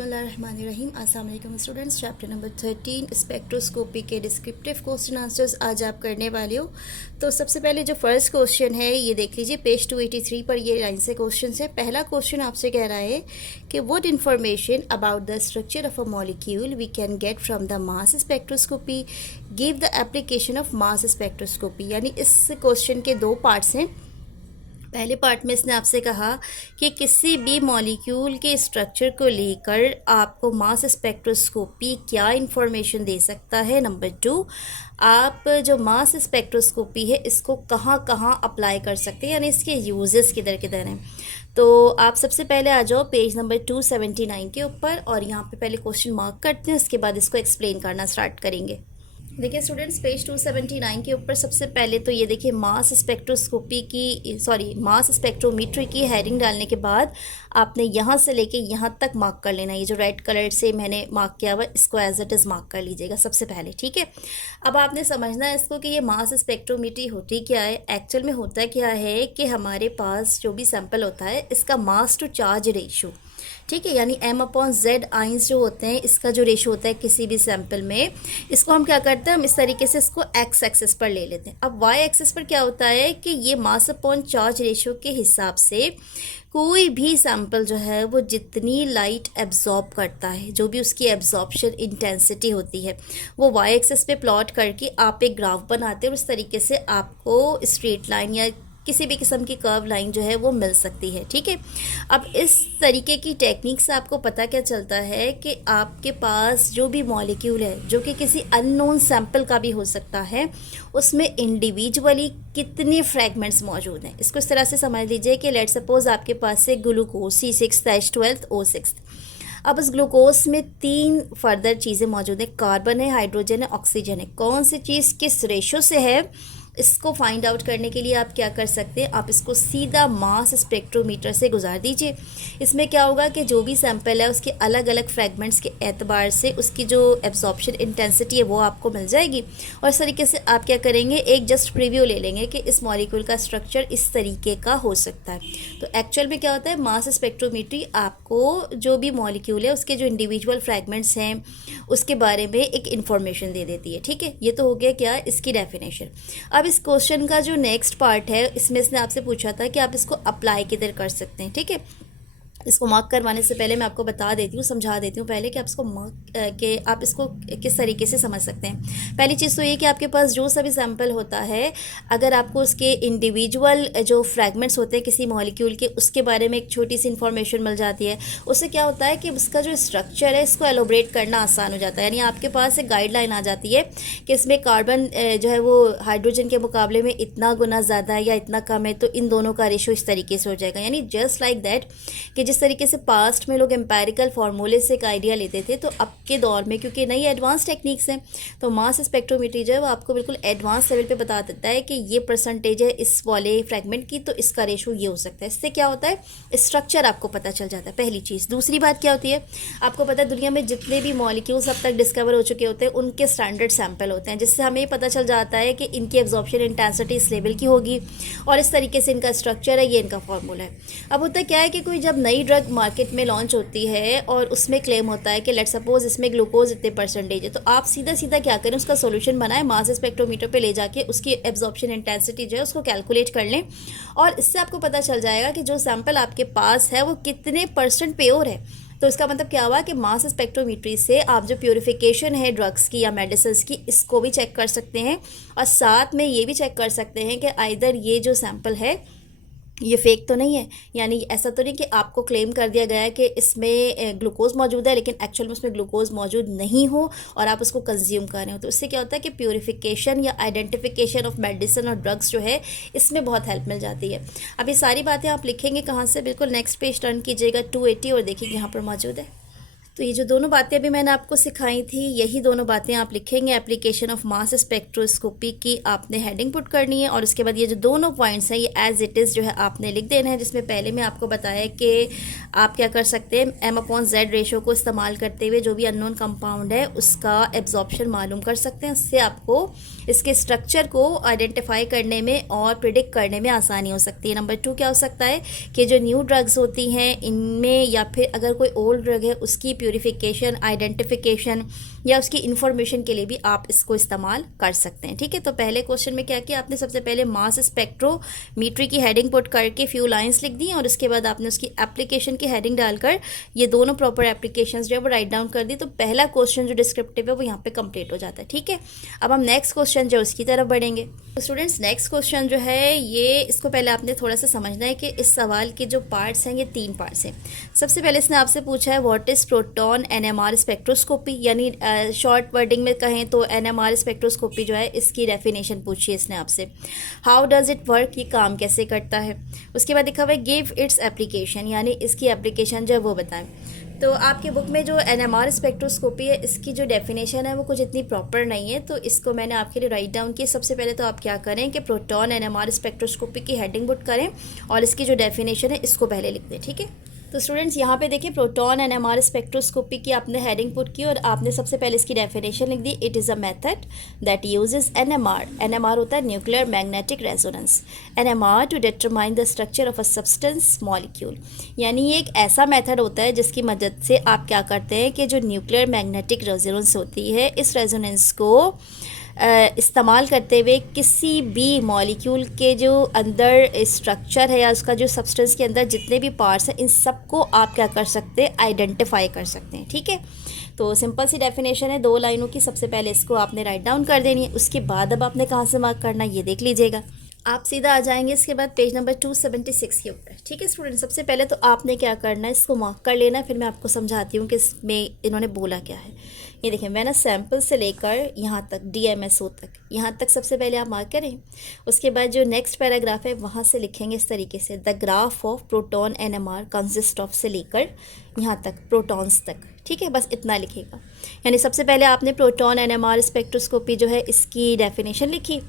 बिस्मिल्लाहिर्रहमानिर्रहीम। अस्सलाम वालेकुम स्टूडेंट्स। चैप्टर नंबर 13 स्पेक्ट्रोस्कोपी के डिस्क्रिप्टिव क्वेश्चन आंसर्स आज आप करने वाले हो। तो सबसे पहले जो फर्स्ट क्वेश्चन है ये देख लीजिए, पेज 283 पर ये लाइन से क्वेश्चन है। पहला क्वेश्चन आपसे कह रहा है कि what information about the structure of a molecule we can get from the mass spectroscopy, give the application of mass spectroscopy. यानी इस क्वेश्चन के दो पार्ट्स हैं। पहले पार्ट में इसने आपसे कहा कि किसी भी मॉलिक्यूल के स्ट्रक्चर को लेकर आपको मास स्पेक्ट्रोस्कोपी क्या इन्फॉर्मेशन दे सकता है। नंबर 2, आप जो मास स्पेक्ट्रोस्कोपी है इसको कहाँ कहाँ अप्लाई कर सकते हैं, यानी इसके यूजेस किधर किधर हैं। तो आप सबसे पहले आ जाओ पेज नंबर 279 के ऊपर और यहाँ पे पहले क्वेश्चन मार्क करते हैं, उसके बाद इसको एक्सप्लेन करना स्टार्ट करेंगे। देखिए स्टूडेंट्स, पेज 279 के ऊपर सबसे पहले तो ये देखिए मास स्पेक्ट्रोमीट्री की हेडिंग डालने के बाद आपने यहाँ से लेके यहाँ तक मार्क कर लेना। ये जो रेड कलर से मैंने मार्क किया हुआ इसको एज इट इज़ मार्क कर लीजिएगा सबसे पहले, ठीक है। अब आपने समझना है इसको कि ये मास स्पेक्ट्रोमीट्री होती क्या है। एक्चुअल में होता क्या है कि हमारे पास जो भी सैंपल होता है इसका मास टू चार्ज रेशो, ठीक है, यानी m/z आइंस जो होते हैं इसका जो रेशो होता है किसी भी सैंपल में, इसको हम क्या करते हैं, हम इस तरीके से इसको x एक्सिस पर ले लेते हैं। अब y एक्सिस पर क्या होता है कि ये मास अपॉन चार्ज रेशो के हिसाब से कोई भी सैंपल जो है वो जितनी लाइट एब्जॉर्ब करता है, जो भी उसकी एब्जॉर्प्शन इंटेंसिटी होती है, वो y एक्सिस पे प्लॉट करके आप एक ग्राफ बनाते हैं और उस तरीके से आपको स्ट्रेट लाइन या किसी भी किस्म की कर्व लाइन जो है वो मिल सकती है, ठीक है। अब इस तरीके की टेक्निक से आपको पता क्या चलता है कि आपके पास जो भी मॉलिक्यूल है जो कि किसी अननोन सैंपल का भी हो सकता है, उसमें इंडिविजुअली कितने फ्रैगमेंट्स मौजूद हैं। इसको इस तरह से समझ लीजिए कि लेट सपोज आपके पास से ग्लूकोज C6H12O6। अब इस ग्लूकोज में 3 फर्दर चीज़ें मौजूद हैं, कार्बन है, हाइड्रोजन है, ऑक्सीजन है। कौन सी चीज़ किस रेशो से है इसको फाइंड आउट करने के लिए आप क्या कर सकते हैं, आप इसको सीधा मास स्पेक्ट्रोमीटर से गुजार दीजिए। इसमें क्या होगा कि जो भी सैंपल है उसके अलग अलग फ्रैगमेंट्स के एतबार से उसकी जो एब्जॉर्प्शन इंटेंसिटी है वो आपको मिल जाएगी। और इस तरीके से आप क्या करेंगे, एक जस्ट प्रीव्यू ले लेंगे कि इस मॉलिक्यूल का स्ट्रक्चर इस तरीके का हो सकता है। तो एक्चुअल में क्या होता है, मास स्पेक्ट्रोमीट्री आपको जो भी मॉलिक्यूल है उसके जो इंडिविजुअल फ्रैगमेंट्स हैं उसके बारे में एक इन्फॉर्मेशन दे देती है, ठीक है। ये तो हो गया क्या, इसकी डेफिनेशन। अब इस क्वेश्चन का जो नेक्स्ट पार्ट है इसमें इसने आपसे पूछा था कि आप इसको अप्लाई किधर कर सकते हैं, ठीक है। इसको मार्क करवाने से पहले मैं आपको बता देती हूँ, समझा देती हूँ पहले कि आप इसको आप इसको किस तरीके से समझ सकते हैं। पहली चीज़ तो ये कि आपके पास जो सभी सैंपल होता है, अगर आपको उसके इंडिविजुअल जो फ्रैगमेंट्स होते हैं किसी मॉलिक्यूल के, उसके बारे में एक छोटी सी इन्फॉर्मेशन मिल जाती है। उससे क्या होता है कि उसका जो स्ट्रक्चर है इसको एलोब्रेट करना आसान हो जाता है। यानी आपके पास एक गाइडलाइन आ जाती है कि इसमें कार्बन जो है वो हाइड्रोजन के मुकाबले में इतना गुना ज़्यादा है या इतना कम है, तो इन दोनों का रेशो इस तरीके से हो जाएगा। यानी जस्ट लाइक दैट कि जिस तरीके से पास्ट में लोग एम्पेरिकल फार्मूले से एक आइडिया लेते थे, तो अब के दौर में क्योंकि नई एडवांस टेक्निक्स हैं तो मास स्पेक्ट्रोमीट्री जो है वो आपको बिल्कुल एडवांस लेवल पे बता देता है कि ये परसेंटेज है इस वाले फ्रैगमेंट की, तो इसका रेशो ये हो सकता है। इससे क्या होता है, स्ट्रक्चर आपको पता चल जाता है, पहली चीज़। दूसरी बात क्या होती है, आपको पता है दुनिया में जितने भी मॉलिक्यूल्स अब तक डिस्कवर हो चुके होते हैं उनके स्टैंडर्ड सैंपल होते हैं, जिससे हमें पता चल जाता है कि इनकी एब्जॉर्प्शन इंटेंसिटी इस लेवल की होगी और इस तरीके से इनका स्ट्रक्चर है, ये इनका फॉर्मूला है। अब होता क्या है कि कोई जब नई ड्रग मार्केट में लॉन्च होती है और उसमें क्लेम होता है कि लेट सपोज इसमें ग्लूकोज इतने परसेंटेज है, तो आप सीधा सीधा क्या करें, उसका सॉल्यूशन बनाएं, मास स्पेक्ट्रोमीटर पे ले जाके उसकी एब्जॉर्प्शन इंटेंसिटी जो है उसको कैलकुलेट कर लें और इससे आपको पता चल जाएगा कि जो सैंपल आपके पास है वो कितने % प्योर है। तो इसका मतलब क्या हुआ कि मास स्पेक्ट्रोमीट्री से आप जो प्योरिफिकेशन है ड्रग्स की या मेडिसिन की, इसको भी चेक कर सकते हैं और साथ में ये भी चेक कर सकते हैं कि आइदर ये जो सैंपल है ये फेक तो नहीं है, यानी ऐसा तो नहीं कि आपको क्लेम कर दिया गया है कि इसमें ग्लूकोज मौजूद है लेकिन एक्चुअल में उसमें ग्लूकोज मौजूद नहीं हो और आप उसको कंज्यूम कर रहे हो। तो इससे क्या होता है कि प्योरिफिकेशन या आइडेंटिफिकेशन ऑफ मेडिसिन और ड्रग्स जो है इसमें बहुत हेल्प मिल जाती है। अब ये सारी बातें आप लिखेंगे कहाँ से, बिल्कुल नेक्स्ट पेज टर्न कीजिएगा 280 और देखिए यहाँ पर मौजूद है। तो ये जो दोनों बातें अभी मैंने आपको सिखाई थी यही दोनों बातें आप लिखेंगे। एप्लीकेशन ऑफ मास स्पेक्ट्रोस्कोपी की आपने हेडिंग पुट करनी है और उसके बाद ये जो दोनों पॉइंट्स हैं ये एज इट इज़ जो है आपने लिख देना है, जिसमें पहले मैं आपको बताया कि आप क्या कर सकते हैं, m/z रेशो को इस्तेमाल करते हुए जो भी अननोन कंपाउंड है उसका एब्जॉर्प्शन मालूम कर सकते हैं। इससे आपको इसके स्ट्रक्चर को आइडेंटिफाई करने में और प्रिडिक्ट करने में आसानी हो सकती है। नंबर 2 क्या हो सकता है कि जो न्यू ड्रग्स होती हैं इनमें या फिर अगर कोई ओल्ड ड्रग है उसकी प्यूरिफिकेशन, आइडेंटिफिकेशन या उसकी इन्फॉर्मेशन के लिए भी आप इसको इस्तेमाल कर सकते हैं, ठीक है। तो पहले क्वेश्चन में क्या किया आपने, सबसे पहले मास स्पेक्ट्रोमीट्री की हेडिंग पुट करके फ्यू लाइंस लिख दी और उसके बाद आपने उसकी एप्लीकेशन की हेडिंग डालकर ये दोनों प्रॉपर एप्लीकेशंस जो है वो राइट डाउन कर दी। तो पहला क्वेश्चन जो डिस्क्रिप्टिव है वो यहाँ पे कंप्लीट हो जाता है, ठीक है। अब हम नेक्स्ट क्वेश्चन जो उसकी तरफ बढ़ेंगे। तो स्टूडेंट्स नेक्स्ट क्वेश्चन जो है ये, इसको पहले आपने थोड़ा सा समझना है कि इस सवाल के जो पार्ट्स हैं ये 3 पार्ट्स हैं। सबसे पहले इसने आपसे पूछा है what is proton NMR spectroscopy, यानी शॉर्ट वर्डिंग में कहें तो एनएमआर स्पेक्ट्रोस्कोपी जो है इसकी डेफिनेशन पूछी है इसने आपसे। हाउ डज़ इट वर्क, ये काम कैसे करता है। उसके बाद लिखा हुआ है गिव इट्स एप्लीकेशन, यानी इसकी एप्लीकेशन जो है वो बताएं। तो आपके बुक में जो एनएमआर स्पेक्ट्रोस्कोपी है इसकी जो डेफिनेशन है वो कुछ इतनी प्रॉपर नहीं है, तो इसको मैंने आपके लिए राइट डाउन किया। सबसे पहले तो आप क्या करें कि प्रोटॉन एनएमआर स्पेक्ट्रोस्कोपी की हेडिंग पुट करें और इसकी जो डेफिनेशन है इसको पहले लिख दें, ठीक है। तो स्टूडेंट्स यहाँ पे देखिए प्रोटॉन एनएमआर स्पेक्ट्रोस्कोपी की आपने हेडिंग पुट की और आपने सबसे पहले इसकी डेफिनेशन लिख दी। It is a method that uses NMR, NMR होता है nuclear magnetic resonance, NMR to determine the structure of a substance molecule, यानी ये एक ऐसा मेथड होता है जिसकी मदद से आप क्या करते हैं कि जो न्यूक्लियर मैग्नेटिक रेजोनेंस होती है इस रेजोनेंस को इस्तेमाल करते हुए किसी भी मॉलिक्यूल के जो अंदर स्ट्रक्चर है या उसका जो सब्सटेंस के अंदर जितने भी पार्ट्स हैं इन सबको आप क्या कर सकते हैं, आइडेंटिफाई कर सकते हैं, ठीक है। तो सिंपल सी डेफिनेशन है 2 लाइनों की। सबसे पहले इसको आपने राइट डाउन कर देनी है, उसके बाद अब आपने कहाँ से मार्क करना है ये देख लीजिएगा। आप सीधा आ जाएंगे इसके बाद पेज नंबर 276 के ऊपर, ठीक है स्टूडेंट। सबसे पहले तो आपने क्या करना है, इसको मार्क कर लेना, फिर मैं आपको समझाती हूँ कि इसमें इन्होंने बोला क्या है। ये देखिए मैंने सैम्पल से लेकर यहाँ तक DMSO तक, यहाँ तक सबसे पहले आप मार्क करें। उसके बाद जो नेक्स्ट पैराग्राफ है वहाँ से लिखेंगे इस तरीके से, the graph of proton NMR consist of, से लेकर यहाँ तक प्रोटॉन्स तक, ठीक है, बस इतना लिखेगा। यानी सबसे पहले आपने प्रोटॉन NMR स्पेक्ट्रोस्कोपी जो है इसकी डेफिनेशन लिखी।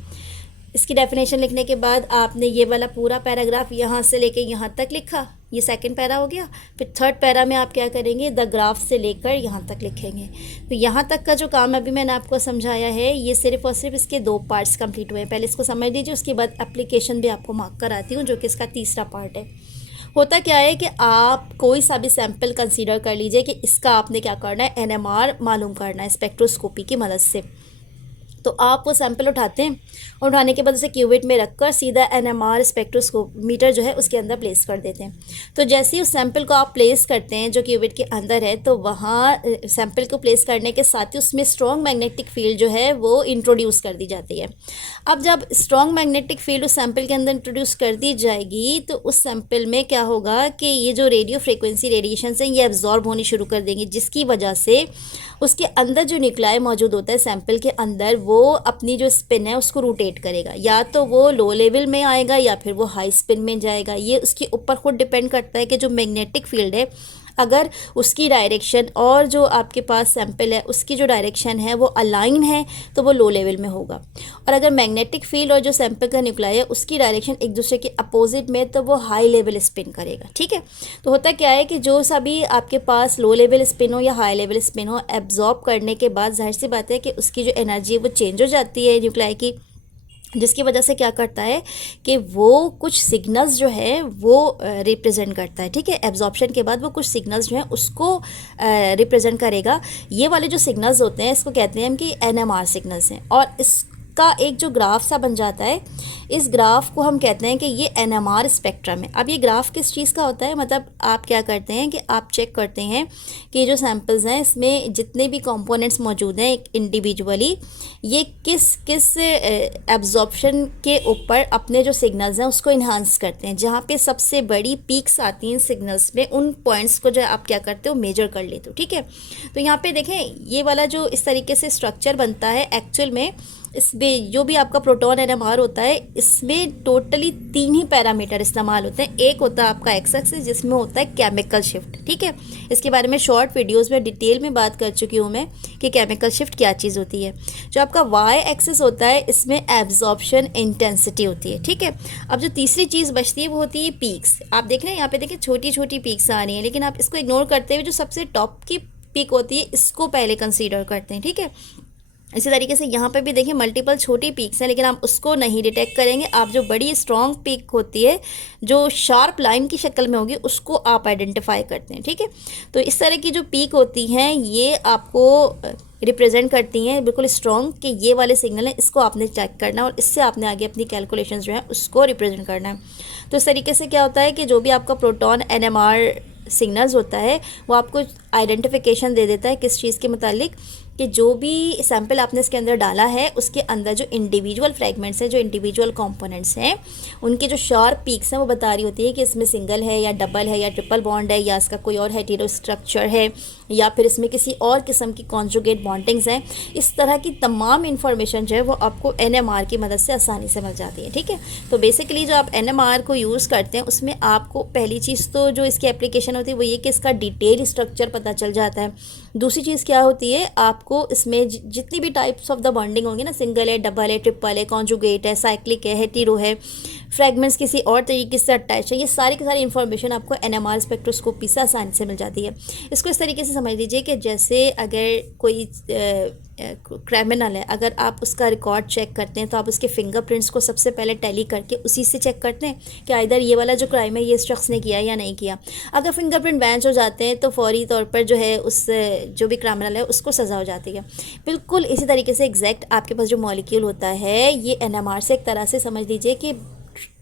इसकी डेफिनेशन लिखने के बाद आपने ये वाला पूरा पैराग्राफ यहाँ से लेके यहाँ तक लिखा, ये सेकंड पैरा हो गया। फिर थर्ड पैरा में आप क्या करेंगे, द ग्राफ से लेकर यहाँ तक लिखेंगे। तो यहाँ तक का जो काम अभी मैंने आपको समझाया है ये सिर्फ और सिर्फ इसके 2 पार्ट्स कंप्लीट हुए हैं। पहले इसको समझ लीजिए, उसके बाद एप्लीकेशन भी आपको मार्क कराती हूँ जो कि इसका तीसरा पार्ट है। होता क्या है कि आप कोई सा भी सैंपल कंसीडर कर लीजिए कि इसका आपने क्या करना है, NMR मालूम करना है स्पेक्ट्रोस्कोपी की मदद से। तो आप वो सैंपल उठाते हैं और उठाने के बाद उसे क्यूबिट में रखकर सीधा NMR स्पेक्ट्रोस्कोमीटर जो है उसके अंदर प्लेस कर देते हैं। तो जैसे ही उस सैंपल को आप प्लेस करते हैं जो क्यूबिट के अंदर है, तो वहाँ सैंपल को प्लेस करने के साथ ही उसमें स्ट्रॉन्ग मैग्नेटिक फील्ड जो है वो इंट्रोड्यूस कर दी जाती है। अब जब स्ट्रॉन्ग मैग्नेटिक फील्ड उस सैंपल के अंदर इंट्रोड्यूस कर दी जाएगी तो उस सैंपल में क्या होगा कि ये जो रेडियो फ्रिक्वेंसी रेडिएशन है ये एब्जॉर्ब होनी शुरू कर देंगी, जिसकी वजह से उसके अंदर जो न्यूक्लियाई मौजूद होता है सैंपल के अंदर वो अपनी जो स्पिन है उसको रोटेट करेगा, या तो वो लो लेवल में आएगा या फिर वो हाई स्पिन में जाएगा। ये उसके ऊपर खुद डिपेंड करता है कि जो मैग्नेटिक फील्ड है अगर उसकी डायरेक्शन और जो आपके पास सैंपल है उसकी जो डायरेक्शन है वो अलाइन है तो वो लो लेवल में होगा, और अगर मैग्नेटिक फील्ड और जो सैंपल का न्यूक्लियाई है उसकी डायरेक्शन एक दूसरे के अपोजिट में तो वो हाई लेवल स्पिन करेगा, ठीक है। तो होता क्या है कि जो सभी आपके पास लो लेवल स्पिन हो या हाई लेवल स्पिन हो, एब्जॉर्ब करने के बाद जाहिर सी बात है कि उसकी जो एनर्जी है वो चेंज हो जाती है न्यूक्लियाई की, जिसकी वजह से क्या करता है कि वो कुछ सिग्नल्स जो है वो रिप्रेजेंट करता है, ठीक है। एब्जॉर्प्शन के बाद वो कुछ सिग्नल्स जो हैं उसको रिप्रेजेंट करेगा। ये वाले जो सिग्नल्स होते हैं इसको कहते हैं हम कि NMR सिग्नल्स हैं, और इसका एक जो ग्राफ सा बन जाता है, इस ग्राफ को हम कहते हैं कि ये NMR स्पेक्ट्रम है। अब ये ग्राफ किस चीज़ का होता है, मतलब आप क्या करते हैं कि आप चेक करते हैं कि जो सैंपल्स हैं इसमें जितने भी कंपोनेंट्स मौजूद हैं इंडिविजुअली, ये किस किस एब्जॉर्प्शन के ऊपर अपने जो सिग्नल्स हैं उसको इन्हांस करते हैं। जहाँ पे सबसे बड़ी पीक्स आती हैं सिग्नल्स में, उन पॉइंट्स को जो आप क्या करते हो मेजर कर लेते हो, ठीक है। तो यहाँ पे देखें ये वाला जो इस तरीके से स्ट्रक्चर बनता है, एक्चुअल में इसमें जो भी आपका प्रोटॉन NMR होता है इसमें टोटली 3 ही पैरामीटर इस्तेमाल होते हैं। एक होता है आपका एक्स एक्सिस जिसमें होता है केमिकल शिफ्ट, ठीक है। इसके बारे में शॉर्ट वीडियोस में डिटेल में बात कर चुकी हूँ मैं कि केमिकल शिफ्ट क्या चीज़ होती है। जो आपका वाई एक्सिस होता है इसमें एब्जॉर्प्शन इंटेंसिटी होती है, ठीक है। अब जो तीसरी चीज़ बचती है वो होती है पीक्स। आप देख रहे हैं यहाँ पे देखिए छोटी छोटी पीक्स आ रही हैं, लेकिन आप इसको इग्नोर करते हुए जो सबसे टॉप की पीक होती है इसको पहले कंसीडर करते हैं, ठीक है। इसी तरीके से यहाँ पे भी देखिए मल्टीपल छोटी पीक्स हैं, लेकिन आप उसको नहीं डिटेक्ट करेंगे। आप जो बड़ी स्ट्रॉन्ग पीक होती है जो शार्प लाइन की शक्ल में होगी उसको आप आइडेंटिफाई करते हैं, ठीक है। तो इस तरह की जो पीक होती हैं ये आपको रिप्रेजेंट करती हैं बिल्कुल स्ट्रॉन्ग कि ये वाले सिग्नल हैं, इसको आपने चेक करना है और इससे आपने आगे अपनी कैलकुलेशंस जो है उसको रिप्रेजेंट करना है। तो इस तरीके से क्या होता है कि जो भी आपका प्रोटॉन NMR सिग्नल्स होता है वो आपको आइडेंटिफिकेशन दे देता है किस चीज़ के मुतालिक, कि जो भी सैंपल आपने इसके अंदर डाला है उसके अंदर जो इंडिविजुअल फ्रैगमेंट्स हैं, जो इंडिविजुअल कंपोनेंट्स हैं, उनके जो शार्प पीक्स हैं वो बता रही होती है कि इसमें सिंगल है या डबल है या ट्रिपल बॉन्ड है या इसका कोई और हेटेरो स्ट्रक्चर है या फिर इसमें किसी और किस्म की कॉन्जुगेट बॉन्डिंग्स हैं। इस तरह की तमाम इन्फॉर्मेशन जो है वो आपको NMR की मदद से आसानी से मिल जाती है, ठीक है। तो बेसिकली जो आप NMR को यूज़ करते हैं उसमें आपको पहली चीज़ तो जो इसकी एप्लीकेशन होती है वो ये कि इसका डिटेल स्ट्रक्चर पता चल जाता है। दूसरी चीज़ क्या होती है, आपको इसमें जितनी भी टाइप्स ऑफ द बॉन्डिंग होंगी ना, सिंगल है, डबल है, ट्रिपल है, कॉन्जुगेट है, साइक्लिक है, हेटेरो है, फ्रैगमेंट्स किसी और तरीके से अटैच है, ये सारी की सारी इन्फॉर्मेशन आपको NMR स्पेक्ट्रोस्कोपी से आसानी से मिल जाती है। इसको इस तरीके से समझ लीजिए कि जैसे अगर कोई क्रिमिनल है, अगर आप उसका रिकॉर्ड चेक करते हैं तो आप उसके फिंगरप्रिंट्स को सबसे पहले टैली करके उसी से चेक करते हैं कि इधर ये वाला जो क्राइम है ये शख्स ने किया या नहीं किया। अगर फिंगरप्रिंट मैच हो जाते हैं तो फौरी तौर पर जो है उस जो भी क्रिमिनल है उसको सज़ा हो जाती है। बिल्कुल इसी तरीके से एग्जैक्ट आपके पास जो मॉलिक्यूल होता है ये NMR से एक तरह से समझ लीजिए कि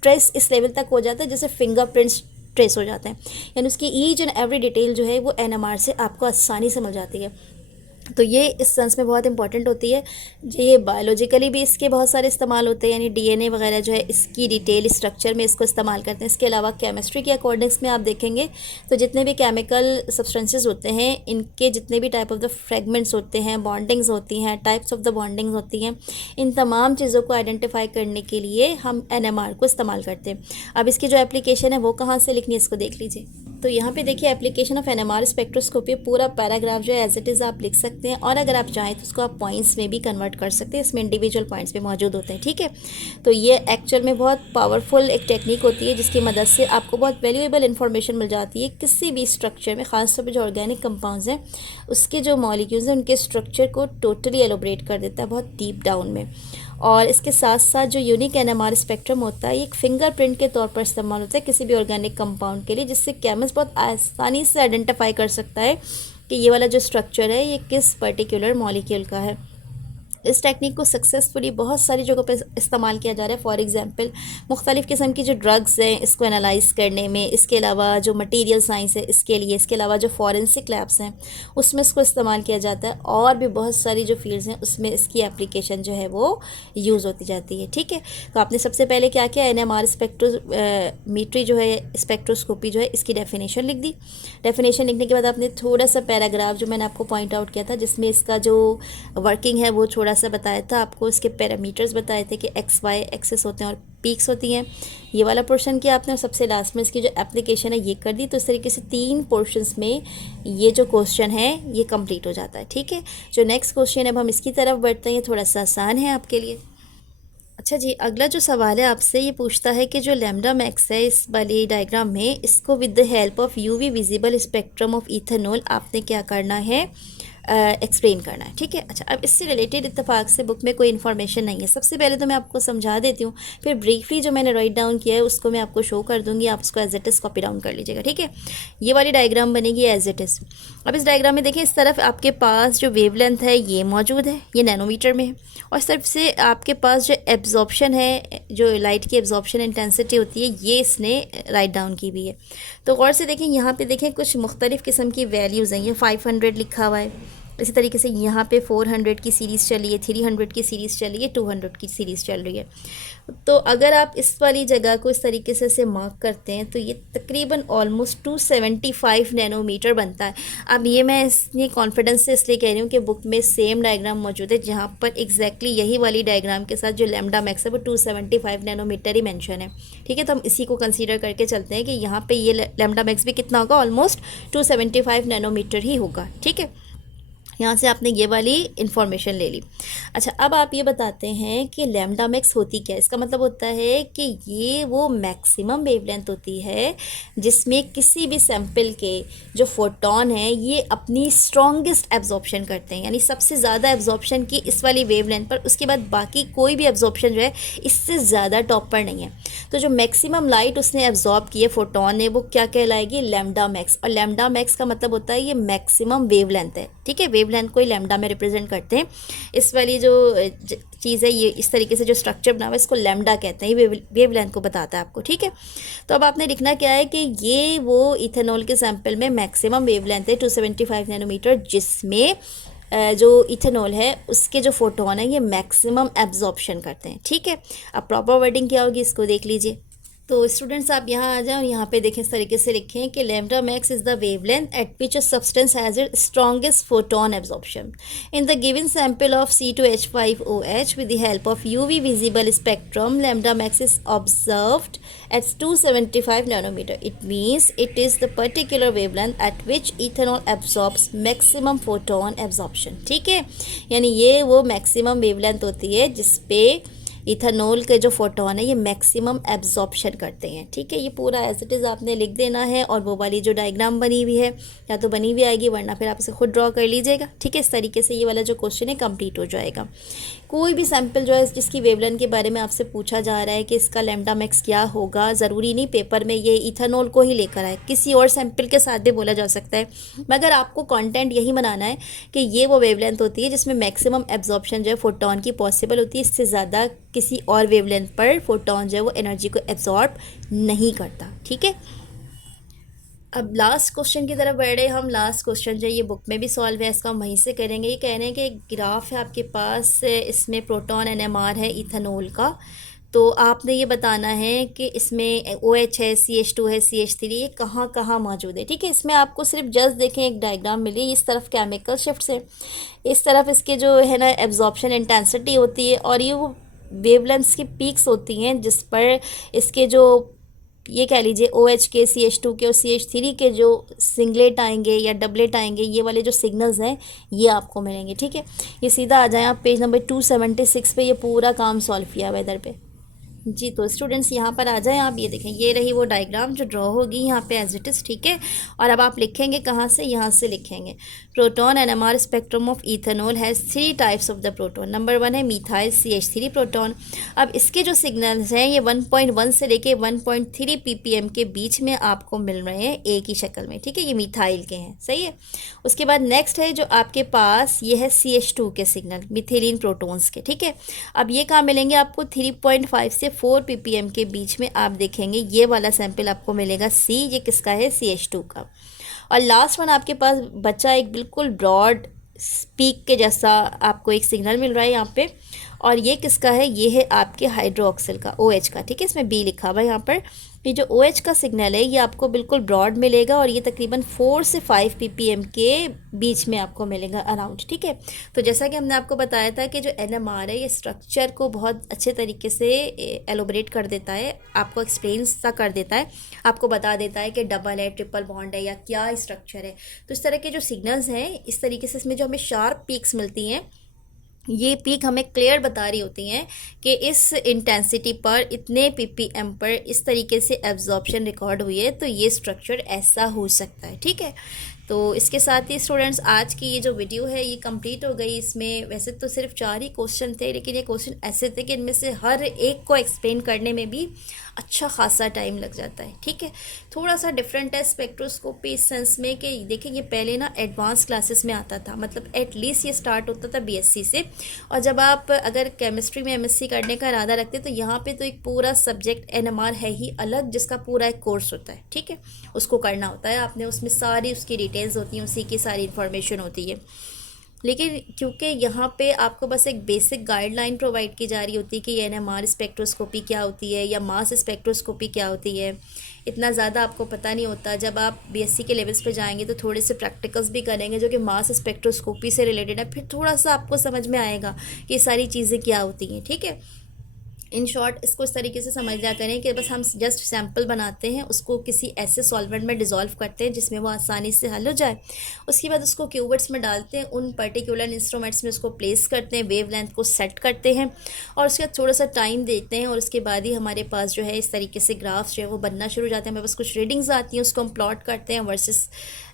ट्रेस इस लेवल तक हो जाता है जैसे फिंगरप्रिंट्स ट्रेस हो जाते हैं, यानी उसकी ईच एंड एवरी डिटेल जो है वो NMR से आपको आसानी से मिल जाती है। तो ये इस सेंस में बहुत इंपॉर्टेंट होती है। ये बायोलॉजिकली भी इसके बहुत सारे इस्तेमाल होते हैं, यानी DNA वगैरह जो है इसकी डिटेल स्ट्रक्चर में इसको इस्तेमाल करते हैं। इसके अलावा केमिस्ट्री के अकॉर्डिंग्स में आप देखेंगे तो जितने भी केमिकल सब्सटेंसेस होते हैं इनके जितने भी टाइप ऑफ द फ्रेगमेंट्स होते हैं, बॉन्डिंग्स होती हैं, टाइप्स ऑफ द बॉन्डिंग्स होती हैं, इन तमाम चीज़ों को आइडेंटिफाई करने के लिए हम NMR को इस्तेमाल करते हैं। अब इसकी जो एप्लीकेशन है वो कहाँ से लिखनी है इसको देख लीजिए। तो यहाँ पे देखिए एप्लीकेशन ऑफ NMR स्पेक्ट्रोस्कोपी, पूरा पैराग्राफ जो है एज इट इज़ आप लिख सकते हैं और अगर आप चाहें तो उसको आप पॉइंट्स में भी कन्वर्ट कर सकते हैं। इसमें इंडिविजुअल पॉइंट्स भी मौजूद होते हैं, ठीक है। तो ये एक्चुअल में बहुत पावरफुल एक टेक्निक होती है जिसकी मदद से आपको बहुत वैल्यूएबल इन्फॉर्मेशन मिल जाती है किसी भी स्ट्रक्चर में, ख़ासतौर पर जो ऑर्गेनिक कंपाउंड्स हैं उसके जो मॉलिक्यूल्स हैं उनके स्ट्रक्चर को टोटली एलोबरेट कर देता है बहुत डीप डाउन में। और इसके साथ साथ जो यूनिक NMR स्पेक्ट्रम होता है ये एक फिंगरप्रिंट के तौर पर इस्तेमाल होता है किसी भी ऑर्गेनिक कंपाउंड के लिए, जिससे केमिस्ट बहुत आसानी से आइडेंटिफाई कर सकता है कि ये वाला जो स्ट्रक्चर है ये किस पर्टिकुलर मॉलिक्यूल का है। इस टेक्निक को सक्सेसफुली बहुत सारी जगहों पे इस्तेमाल किया जा रहा है। फॉर एग्जांपल मुख्तलिफ़ किस्म की जो ड्रग्स हैं इसको एनालाइज करने में, इसके अलावा जो मटेरियल साइंस है इसके लिए, इसके अलावा जो फॉरेंसिक लैब्स हैं उसमें इसको इस्तेमाल किया जाता है और भी बहुत सारी जो फील्ड्स हैं उसमें इसकी एप्लीकेशन जो है वो यूज़ होती जाती है, ठीक है। तो आपने सबसे पहले क्या किया, NMR स्पेक्ट्रोमीट्री जो है, स्पेक्ट्रोस्कोपी जो है, इसकी डेफिनेशन लिख दी। डेफिनेशन लिखने के बाद आपने थोड़ा सा पैराग्राफ जो मैंने आपको पॉइंट आउट किया था जिसमें इसका जो वर्किंग है वो थोड़ा सा बताया था आपको, इसके पैरामीटर्स बताए थे कि XY एक्सिस होते हैं और पीक्स होती हैं, ये वाला पोर्शन किया आपने। और सबसे लास्ट में इसकी जो एप्लीकेशन है ये कर दी। तो इस तरीके से 3 पोर्शंस में ये जो क्वेश्चन है ये कंप्लीट हो जाता है, ठीक है। जो नेक्स्ट क्वेश्चन है अब हम इसकी तरफ बढ़ते हैं, थोड़ा सा आसान है आपके लिए। अच्छा जी, अगला जो सवाल है आपसे ये पूछता है कि जो लैम्डा मैक्स है इस वाली डायग्राम में, इसको with the help of UV visible spectrum of ethanol आपने क्या करना है, एक्सप्लेन करना है, ठीक है। अच्छा, अब इससे रिलेटेड इत्तेफाक से बुक में कोई इन्फॉर्मेशन नहीं है। सबसे पहले तो मैं आपको समझा देती हूँ, फिर ब्रीफली जो मैंने राइट डाउन किया है उसको मैं आपको शो कर दूँगी, आप उसको as it is copy down कर लीजिएगा, ठीक है। ये वाली डायग्राम बनेगी एज इट इज़। अब इस डायग्राम में देखिए इस तरफ आपके पास जो वेवलेंथ है ये मौजूद है, ये नैनोमीटर में है, और इस तरफ से आपके पास जो एब्जॉर्प्शन है, जो लाइट की एब्जॉर्प्शन इंटेंसिटी होती है, ये इसने राइट डाउन की हुई है। तो गौर से देखें, यहाँ पे देखें कुछ मुख्तलिफ़ किस्म की वैल्यूज़ हैं। ये 500 लिखा हुआ है, इसी तरीके से यहाँ पे 400 की सीरीज़ चली है, 300 की सीरीज़ चली है, 200 की सीरीज़ चल रही है। तो अगर आप इस वाली जगह को इस तरीके से मार्क करते हैं तो ये तकरीबन ऑलमोस्ट 275 नैनोमीटर बनता है। अब ये मैं इसलिए कॉन्फिडेंस से इसलिए कह रही हूँ कि बुक में सेम डायग्राम मौजूद है जहाँ पर एग्जैक्टली यही वाली डायग्राम के साथ जो लैम्डा मैक्स है वो 275 नैनोमीटर ही मेंशन है, ठीक है। तो हम इसी को कंसीडर करके चलते हैं कि यहाँ पर ये लैम्डा मैक्स भी कितना होगा, ऑलमोस्ट 275 नैनोमीटर ही होगा, ठीक है। यहाँ से आपने ये वाली इन्फॉर्मेशन ले ली। अच्छा, अब आप ये बताते हैं कि लैम्डा मैक्स होती क्या है। इसका मतलब होता है कि ये वो मैक्सिमम वेवलेंथ होती है जिसमें किसी भी सैंपल के जो फोटोन है ये अपनी स्ट्रॉन्गेस्ट एब्जॉर्प्शन करते हैं, यानी सबसे ज़्यादा एब्जॉर्प्शन की इस वाली वेवलेंथ पर, उसके बाद बाकी कोई भी एब्जॉर्प्शन जो है इससे ज़्यादा टॉप पर नहीं है। तो जो मैक्सिमम लाइट उसने एब्जॉर्ब की है फोटोन है वो क्या कहलाएगी, लैम्डा मैक्स। और लैम्डा मैक्स का मतलब होता है ये मैक्सिमम वेवलेंथ है, ठीक है। वेवलेंथ को ही लैम्डा में रिप्रेजेंट करते हैं। इस वाली जो चीज़ है, ये इस तरीके से जो स्ट्रक्चर बना हुआ है इसको लैम्डा कहते हैं, ये वेवलेंथ को बताता है आपको, ठीक है। तो अब आपने लिखना क्या है कि ये वो इथेनॉल के सैंपल में मैक्सिमम वेवलेंथ है 275 नैनोमीटर, जिसमें जो इथेनॉल है उसके जो फोटोन है ये मैक्सिमम एब्जॉर्प्शन करते हैं, ठीक है। अब प्रॉपर वर्डिंग क्या होगी इसको देख लीजिए। तो स्टूडेंट्स आप यहाँ आ जाएं और यहाँ पे देखें, इस तरीके से लिखें कि lambda max is the wavelength eight which a substance has its strongest photon absorption in the given sample of C2H5OH with the help of UV visible spectrum. Lambda max is observed at 275 nanometer. It means it is the particular wavelength at which ethanol absorbs maximum photon absorption. ठीक है, यानी ये वो maximum wavelength होती है जिसपे ethanol के जो फोटोन है ये मैक्सिमम एब्जॉर्प्शन करते हैं, ठीक है। ये पूरा एज इट इज़ आपने लिख देना है, और वो वाली जो डायग्राम बनी हुई है या तो बनी हुई आएगी, वरना फिर आप इसे खुद ड्रॉ कर लीजिएगा, ठीक है। इस तरीके से ये वाला जो क्वेश्चन है कंप्लीट हो जाएगा। कोई भी सैंपल जो है जिसकी वेवलेंथ के बारे में आपसे पूछा जा रहा है कि इसका लैम्डा मैक्स क्या होगा, ज़रूरी नहीं पेपर में ये इथेनॉल को ही लेकर आए, किसी और सैंपल के साथ भी बोला जा सकता है, मगर आपको कंटेंट यही बनाना है कि ये वो वेवलेंथ होती है जिसमें मैक्सिमम एब्जॉर्प्शन जो है फोटोन की पॉसिबल होती है। इससे ज़्यादा किसी और वेवलेंथ पर फोटोन जो है वो एनर्जी को एब्जॉर्ब नहीं करता, ठीक है। अब लास्ट क्वेश्चन की तरफ बढ़े हम। लास्ट क्वेश्चन जो ये बुक में भी सॉल्व है, इसका हम वहीं से करेंगे। ये कह रहे हैं कि एक ग्राफ है आपके पास, इसमें प्रोटॉन NMR है इथेनॉल का, तो आपने ये बताना है कि इसमें OH है, CH2 है, CH3, ये कहाँ कहाँ मौजूद है, ठीक है। इसमें आपको सिर्फ जस्ट देखें एक डायग्राम मिली, इस तरफ केमिकल शिफ्ट्स है, इस तरफ इसके जो है ना एब्जॉर्प्शन इंटेंसिटी होती है, और ये वो वेवलेंथ्स की पीक्स होती हैं जिस पर इसके जो ये कह लीजिए OH के, CH2 के और CH3 के जो सिंगलेट आएंगे या डबलेट आएंगे, ये वाले जो सिग्नल्स हैं ये आपको मिलेंगे, ठीक है। ये सीधा आ जाए आप पेज नंबर 276 पे, ये पूरा काम सॉल्व किया हुआ इधर पे जी। तो स्टूडेंट्स यहाँ पर आ जाएं आप, ये देखें ये रही वो डायग्राम जो ड्रॉ होगी यहाँ पे एज इट इज़, ठीक है। और अब आप लिखेंगे कहाँ से, यहाँ से लिखेंगे। Proton NMR spectrum of ethanol has 3 types of the proton. Number 1 है मीथाइल CH3 प्रोटॉन। अब इसके जो सिग्नल्स हैं ये 1.1 से लेके 1.3 ppm के बीच में आपको मिल रहे हैं एक ही शक्ल में, ठीक है। ये मीथाइल के हैं, सही है। उसके बाद नेक्स्ट है जो आपके पास ये है CH2 के सिग्नल, मिथिलीन प्रोटॉन्स के, ठीक है। अब ये कहाँ मिलेंगे आपको, 3.5 से 4 ppm के बीच में आप देखेंगे ये वाला सैंपल आपको मिलेगा C, ये किसका है, CH2 का। और लास्ट वन आपके पास बचा एक बिल्कुल ब्रॉड स्पीक के जैसा आपको एक सिग्नल मिल रहा है यहाँ पे, और ये किसका है, ये है आपके हाइड्रोक्सिल का, OH का, ठीक है। इसमें B लिखा हुआ है यहाँ पर। ये जो OH का सिग्नल है ये आपको बिल्कुल ब्रॉड मिलेगा, और ये तकरीबन 4 से 5 ppm के बीच में आपको मिलेगा अराउंड, ठीक है। तो जैसा कि हमने आपको बताया था कि जो NMR है ये स्ट्रक्चर को बहुत अच्छे तरीके से एलोबरेट कर देता है, आपको एक्सप्लेन सा कर देता है, आपको बता देता है कि डबल है, ट्रिपल बॉन्ड है या क्या स्ट्रक्चर है। तो इस तरह के जो सिग्नल्स हैं इस तरीके से इसमें जो हमें शार्प पीक्स मिलती हैं, ये पीक हमें क्लियर बता रही होती हैं कि इस इंटेंसिटी पर इतने ppm पर इस तरीके से एब्जॉर्प्शन रिकॉर्ड हुई है, तो ये स्ट्रक्चर ऐसा हो सकता है, ठीक है। तो इसके साथ ही स्टूडेंट्स आज की ये जो वीडियो है ये कंप्लीट हो गई। इसमें वैसे तो सिर्फ 4 ही क्वेश्चन थे, लेकिन ये क्वेश्चन ऐसे थे कि इनमें से हर एक को एक्सप्लेन करने में भी अच्छा खासा टाइम लग जाता है, ठीक है। थोड़ा सा डिफरेंट है स्पेक्ट्रोस्कोपी इस सेंस में कि देखिए ये पहले ना एडवांस क्लासेस में आता था, मतलब एटलीस्ट ये स्टार्ट होता था BSc से, और जब आप अगर केमिस्ट्री में MSc करने का इरादा रखते तो यहाँ पे तो एक पूरा सब्जेक्ट NMR है ही अलग, जिसका पूरा एक कोर्स होता है, ठीक है। उसको करना होता है आपने, उसमें सारी उसकी डिटेल्स होती हैं, उसी की सारी इन्फॉर्मेशन होती है। लेकिन क्योंकि यहाँ पे आपको बस एक बेसिक गाइडलाइन प्रोवाइड की जा रही होती है कि ये NMR स्पेक्ट्रोस्कोपी क्या होती है या मास स्पेक्ट्रोस्कोपी क्या होती है, इतना ज़्यादा आपको पता नहीं होता। जब आप BSc के लेवल्स पे जाएंगे तो थोड़े से प्रैक्टिकल्स भी करेंगे जो कि मास स्पेक्ट्रोस्कोपी से रिलेटेड है, फिर थोड़ा सा आपको समझ में आएगा कि ये सारी चीज़ें क्या होती हैं, ठीक है। इन शॉर्ट इसको इस तरीके से समझ लिया करें कि बस हम जस्ट सैम्पल बनाते हैं, उसको किसी ऐसे सॉल्वेंट में डिज़ोल्व करते हैं जिसमें वो आसानी से हल हो जाए। उसके बाद उसको क्यूबर्ट्स में डालते हैं, उन पर्टिकुलर इंस्ट्रूमेंट्स में उसको प्लेस करते हैं, वेव लेंथ को सेट करते हैं और उसके बाद थोड़ा सा टाइम देते हैं और उसके बाद ही हमारे पास जो है इस तरीके से ग्राफ्स जो है वो बनना शुरू हो जाते हैं। हमें बस कुछ रीडिंग्स आती हैं, उसको हम प्लॉट करते हैं वर्सेस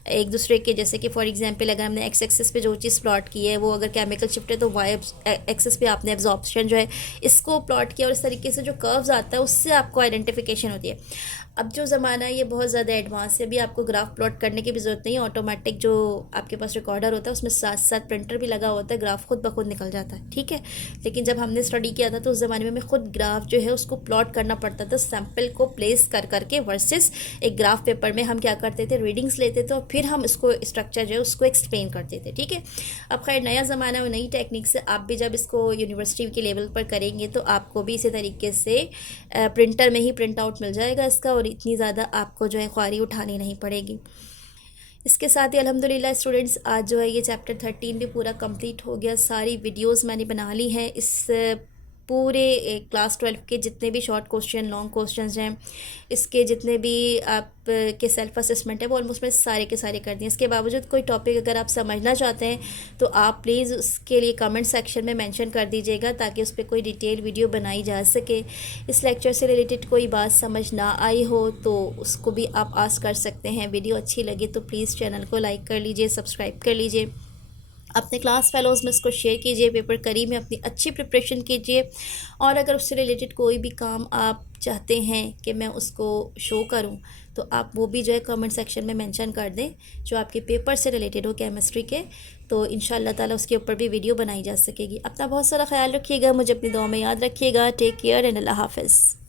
एक दूसरे के, जैसे कि फॉर एग्जांपल अगर हमने एक्स एक्सिस पे जो चीज़ प्लॉट की है वो अगर केमिकल शिफ्ट है तो वाई एक्सिस पे आपने एब्जॉर्प्शन जो है इसको प्लॉट किया और इस तरीके से जो कर्व्स आता है उससे आपको आइडेंटिफिकेशन होती है। अब जो ज़माना है ये बहुत ज़्यादा एडवांस है, अभी आपको ग्राफ प्लॉट करने की भी ज़रूरत नहीं है, ऑटोमेटिक जो आपके पास रिकॉर्डर होता है उसमें साथ साथ प्रिंटर भी लगा होता है, ग्राफ खुद ब खुद निकल जाता है, ठीक है। लेकिन जब हमने स्टडी किया था तो उस ज़माने में हमें खुद ग्राफ जो है उसको प्लॉट करना पड़ता था, सैम्पल को प्लेस कर करके वर्सेस एक ग्राफ पेपर में हम क्या करते थे, रीडिंग्स लेते थे और फिर हम इसको स्ट्रक्चर जो है उसको एक्सप्लेन करते थे, ठीक है। अब खैर नया ज़माना और नई टेक्निक से आप भी जब इसको यूनिवर्सिटी के लेवल पर करेंगे तो आपको भी इसी तरीके से प्रिंटर में ही प्रिंट आउट मिल जाएगा इसका और इतनी ज़्यादा आपको जो है ख्वारी उठानी नहीं पड़ेगी। इसके साथ ही अल्हम्दुलिल्लाह स्टूडेंट्स आज जो है ये चैप्टर 13 भी पूरा कंप्लीट हो गया। सारी वीडियोस मैंने बना ली हैं, इस पूरे क्लास 12 के जितने भी शॉर्ट क्वेश्चन लॉन्ग क्वेश्चंस हैं, इसके जितने भी आप के सेल्फ असेसमेंट है वो ऑलमोस्ट मैंने सारे के सारे कर दिए। इसके बावजूद कोई टॉपिक अगर आप समझना चाहते हैं तो आप प्लीज़ उसके लिए कमेंट सेक्शन में मेंशन कर दीजिएगा ताकि उस पर कोई डिटेल वीडियो बनाई जा सके। इस लेक्चर से रिलेटेड कोई बात समझ ना आई हो तो उसको भी आप आस्क कर सकते हैं। वीडियो अच्छी लगे तो प्लीज़ चैनल को लाइक कर लीजिए, सब्सक्राइब कर लीजिए, अपने क्लास फेलोज़ में इसको शेयर कीजिए, पेपर करीब में अपनी अच्छी प्रिपरेशन कीजिए और अगर उससे रिलेटेड कोई भी काम आप चाहते हैं कि मैं उसको शो करूं तो आप वो भी जो है कमेंट सेक्शन में मेंशन कर दें जो आपके पेपर से रिलेटेड हो केमिस्ट्री के, तो इंशाल्लाह ताला उसके ऊपर भी वीडियो बनाई जा सकेगी। अपना बहुत सारा ख्याल रखिएगा, मुझे अपनी दुआ में याद रखिएगा। टेक केयर एंड अल्लाह हाफ़िज़।